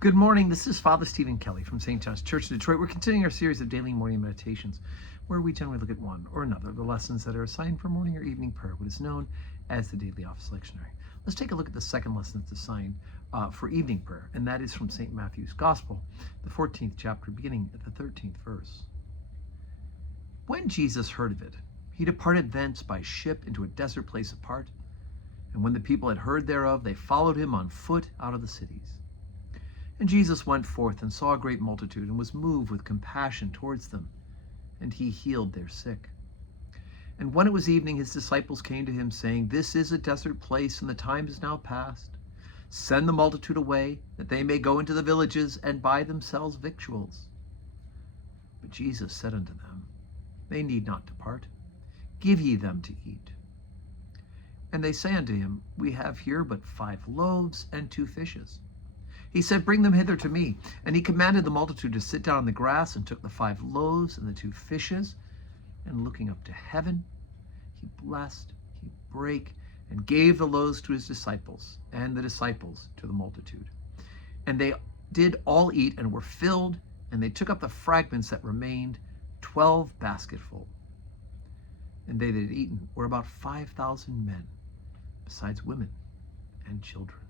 Good morning. This is Father Stephen Kelly from St. John's Church in Detroit. We're continuing our series of daily morning meditations where we generally look at one or another of the lessons that are assigned for morning or evening prayer, what is known as the Daily Office Lectionary. Let's take a look at the second lesson that's assigned for evening prayer, and that is from St. Matthew's Gospel, the 14th chapter, beginning at the 13th verse. When Jesus heard of it, he departed thence by ship into a desert place apart, and when the people had heard thereof, they followed him on foot out of the cities. And Jesus went forth and saw a great multitude, and was moved with compassion towards them, and he healed their sick. And when it was evening, his disciples came to him, saying, This is a desert place, and the time is now past. Send the multitude away, that they may go into the villages and buy themselves victuals. But Jesus said unto them, They need not depart. Give ye them to eat. And they say unto him, We have here but 5 loaves and 2 fishes. He said, Bring them hither to me. And he commanded the multitude to sit down on the grass, and took the 5 loaves and the 2 fishes, and looking up to heaven, he blessed, he brake, and gave the loaves to his disciples, and the disciples to the multitude. And they did all eat, and were filled, and they took up the fragments that remained, 12 basketful. And they that had eaten were about 5,000 men, besides women and children.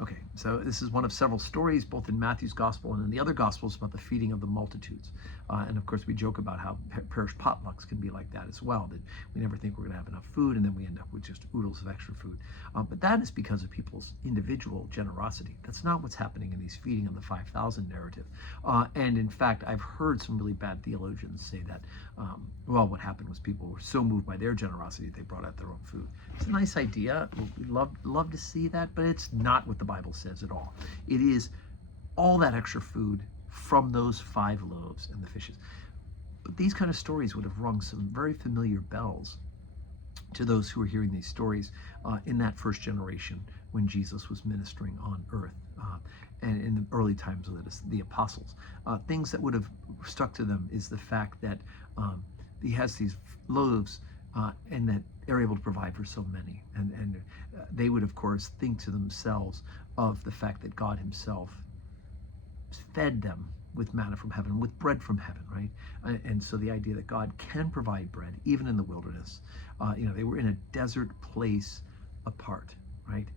Okay, so this is one of several stories, both in Matthew's Gospel and in the other Gospels, about the feeding of the multitudes. And of course, we joke about how parish potlucks can be like that as well, that we never think we're going to have enough food, and then we end up with just oodles of extra food. But that is because of people's individual generosity. That's not what's happening in these feeding of the 5,000 narrative. And in fact, I've heard some really bad theologians say that, well, what happened was people were so moved by their generosity, they brought out their own food. It's a nice idea. We'd love to see that, but it's not what the Bible says at all. It is all that extra food from those 5 loaves and the fishes. But these kind of stories would have rung some very familiar bells to those who were hearing these stories in that first generation when Jesus was ministering on earth, and in the early times of the apostles. Things that would have stuck to them is the fact that he has these loaves and that they're able to provide for so many. And they would, of course, think to themselves of the fact that God himself fed them with manna from heaven, with bread from heaven, right? And so the idea that God can provide bread, even in the wilderness. They were in a desert place apart, right?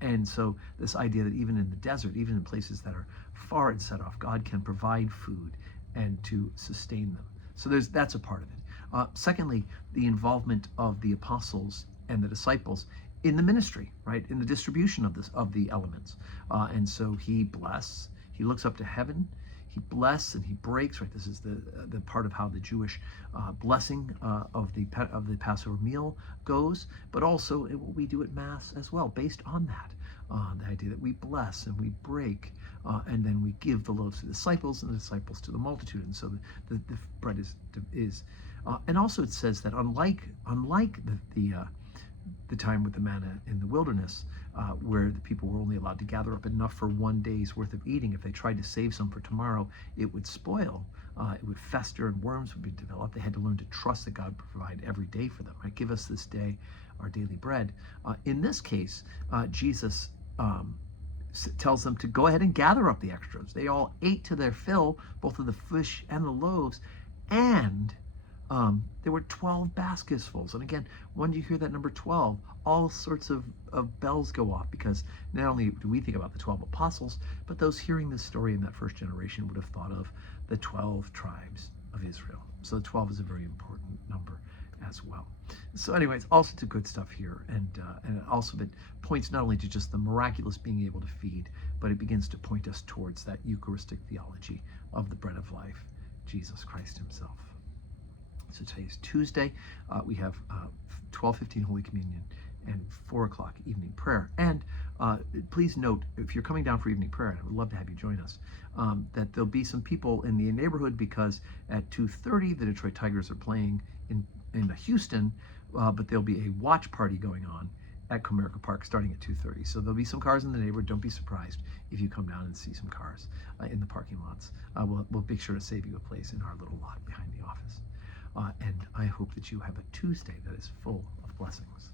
And so this idea that even in the desert, even in places that are far and set off, God can provide food and to sustain them. So that's a part of it. Secondly, the involvement of the apostles and the disciples in the ministry, right? In the distribution of the elements. And so he blesses, he looks up to heaven, he blesses and he breaks, right? This is the part of how the Jewish blessing of the Passover meal goes, but also what we do at Mass as well, based on that. The idea that we bless and we break, and then we give the loaves to the disciples and the disciples to the multitude. And so the bread is and also it says that unlike the time with the manna in the wilderness, where the people were only allowed to gather up enough for one day's worth of eating. If they tried to save some for tomorrow, it would spoil, it would fester, and worms would be developed. They had to learn to trust that God would provide every day for them, right? Give us this day our daily bread. In this case, Jesus tells them to go ahead and gather up the extras. They all ate to their fill, both of the fish and the loaves, and there were 12 basketsfuls. And again, when you hear that number 12, all sorts of bells go off, because not only do we think about the 12 apostles, but those hearing this story in that first generation would have thought of the 12 tribes of Israel. So 12 is a very important number as well. So anyways, all sorts of good stuff here. And also it points not only to just the miraculous being able to feed, but it begins to point us towards that Eucharistic theology of the bread of life, Jesus Christ himself. So today is Tuesday. We have 12:15 Holy Communion and 4 o'clock evening prayer. And please note, if you're coming down for evening prayer, and I would love to have you join us, that there'll be some people in the neighborhood, because at 2:30 the Detroit Tigers are playing in Houston, but there'll be a watch party going on at Comerica Park starting at 2:30. So there'll be some cars in the neighborhood. Don't be surprised if you come down and see some cars in the parking lots. We'll make sure to save you a place in our little lot behind the office. And I hope that you have a Tuesday that is full of blessings.